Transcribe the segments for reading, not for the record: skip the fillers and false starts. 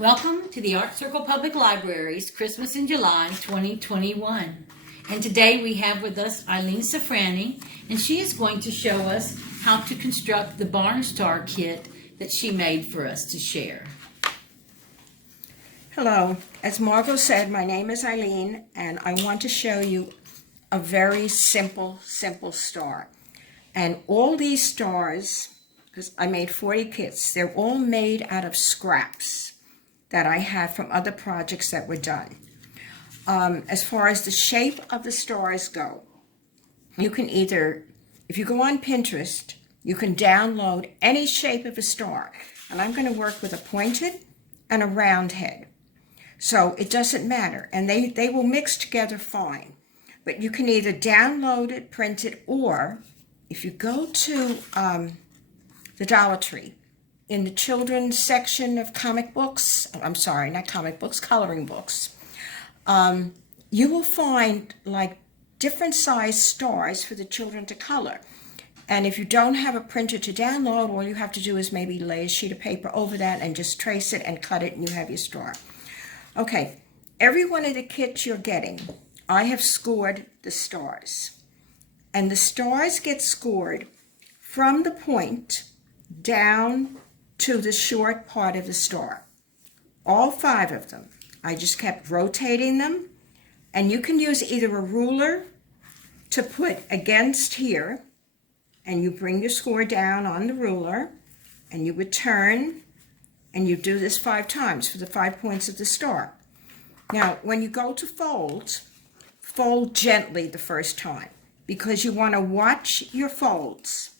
Welcome to the Art Circle Public Library's Christmas in July 2021. And today we have with us Eileen Safrani, and she is going to show us how to construct the Barnstar kit that she made for us to share. Hello, as Margot said, my name is Eileen, and I want to show you a very simple star. And all these stars, because I made 40 kits, they're all made out of scraps that I have from other projects that were done. As far as the shape of the stars go, you can either, if you go on Pinterest, you can download any shape of a star. And I'm going to work with a pointed and a round head. So it doesn't matter, and they will mix together fine. But you can either download it, print it, or if you go to the Dollar Tree, in the children's section of comic books, I'm sorry, not comic books, coloring books, you will find like different size stars for the children to color. And if you don't have a printer to download, all you have to do is maybe lay a sheet of paper over that and just trace it and cut it, and you have your star. Okay, every one of the kits you're getting, I have scored the stars. And the stars get scored from the point down to the short part of the star. All 5 of them. I just kept rotating them. And you can use either a ruler to put against here, and you bring your score down on the ruler, and you would turn, and you do this 5 times for the 5 points of the star. Now, when you go to fold gently the first time, because you want to watch your folds.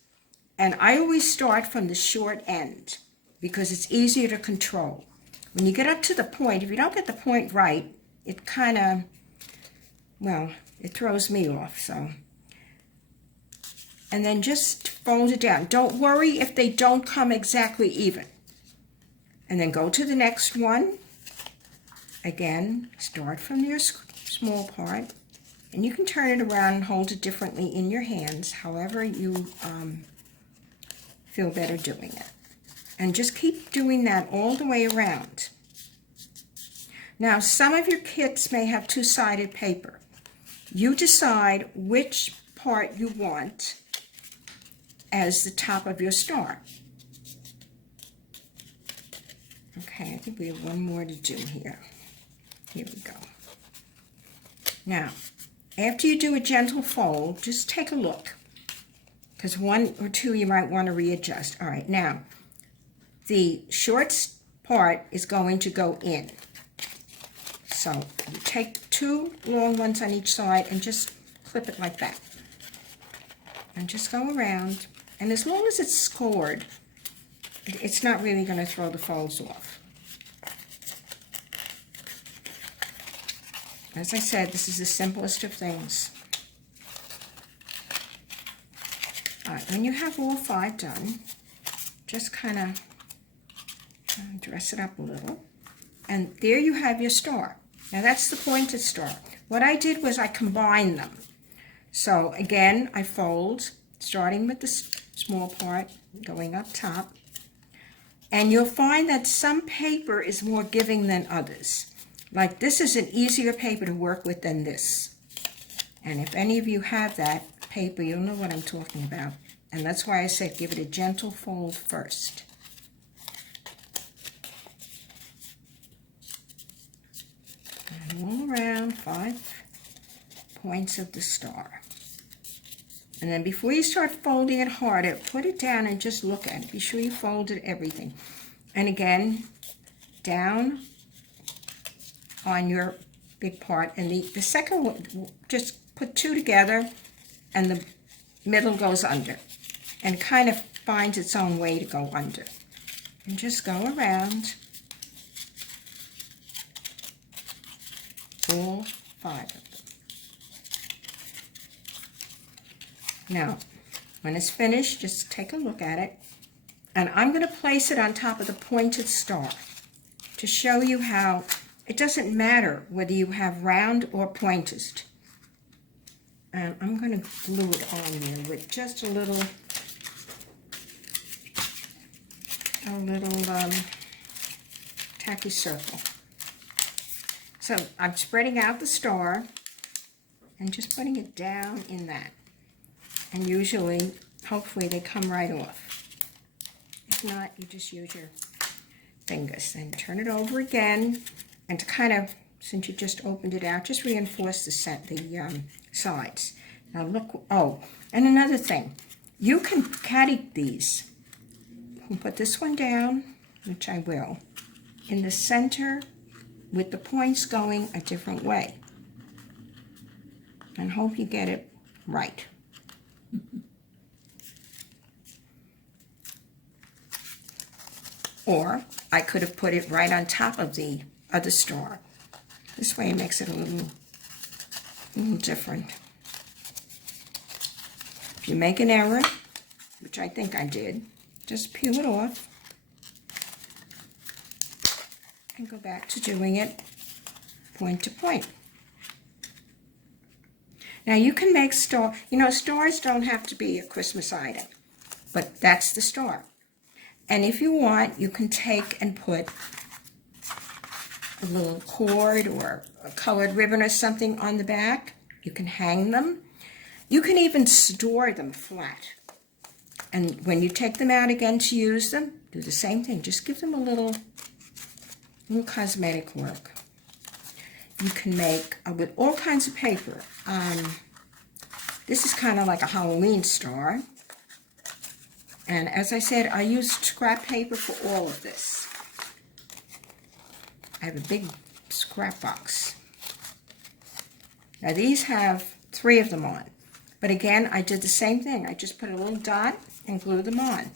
And I always start from the short end, because it's easier to control. When you get up to the point, if you don't get the point right, it kind of, well, it throws me off, so. And then just fold it down. Don't worry if they don't come exactly even. And then go to the next one. Again, start from your small part. And you can turn it around and hold it differently in your hands, however you feel better doing it. And just keep doing that all the way around. Now, some of your kits may have 2-sided paper. You decide which part you want as the top of your star. Okay, I think we have one more to do here. Here we go. Now, after you do a gentle fold, just take a look, because 1 or 2 you might want to readjust. All right, now, the short part is going to go in. So you take 2 long ones on each side and just clip it like that. And just go around. And as long as it's scored, it's not really going to throw the folds off. As I said, this is the simplest of things. All right, when you have all 5 done, just kind of dress it up a little. And there you have your star. Now that's the pointed star. What I did was I combined them. So again, I fold, starting with the small part, going up top. And you'll find that some paper is more giving than others. Like this is an easier paper to work with than this. And if any of you have that paper, you'll know what I'm talking about. And that's why I said give it a gentle fold first. And all around 5 points of the star. And then before you start folding it harder, put it down and just look at it. Be sure you folded everything. And again, down on your big part. And the second one, just put 2 together and the middle goes under. And kind of finds its own way to go under. And just go around all 5 of them. Now, when it's finished, just take a look at it. And I'm going to place it on top of the pointed star to show you how it doesn't matter whether you have round or pointed. And I'm going to glue it on there with just a little tacky circle. So I'm spreading out the star and just putting it down in that. And usually, hopefully they come right off. If not, you just use your fingers. Then turn it over again, and to kind of, since you just opened it out, just reinforce the sides. Now look, oh, and another thing, you can caddy these. You can put this one down, which I will, in the center with the points going a different way. And hope you get it right. Or I could have put it right on top of the other star. This way it makes it a little different. If you make an error, which I think I did, just peel it off and go back to doing it point to point. Now you can make stars don't have to be a Christmas item, but that's the star. And if you want, you can take and put a little cord or a colored ribbon or something on the back. You can hang them. You can even store them flat. And when you take them out again to use them, do the same thing. Just give them a little cosmetic work. You can make with all kinds of paper. This is kind of like a Halloween star. And as I said, I used scrap paper for all of this. I have a big scrap box. Now these have 3 of them on. But again, I did the same thing. I just put a little dot and glue them on.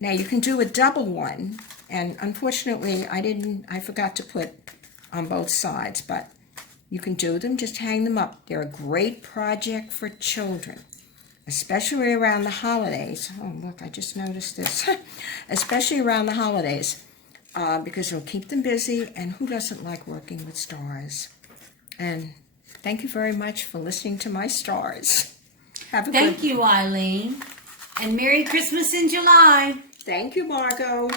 Now you can do a double one. And unfortunately, I forgot to put on both sides. But you can do them, just hang them up. They're a great project for children. Especially around the holidays. Oh, look, I just noticed this. Especially around the holidays. Because it'll keep them busy, and who doesn't like working with stars? And thank you very much for listening to my stars. Have a Thank you, Eileen. And Merry Christmas in July. Thank you, Margot.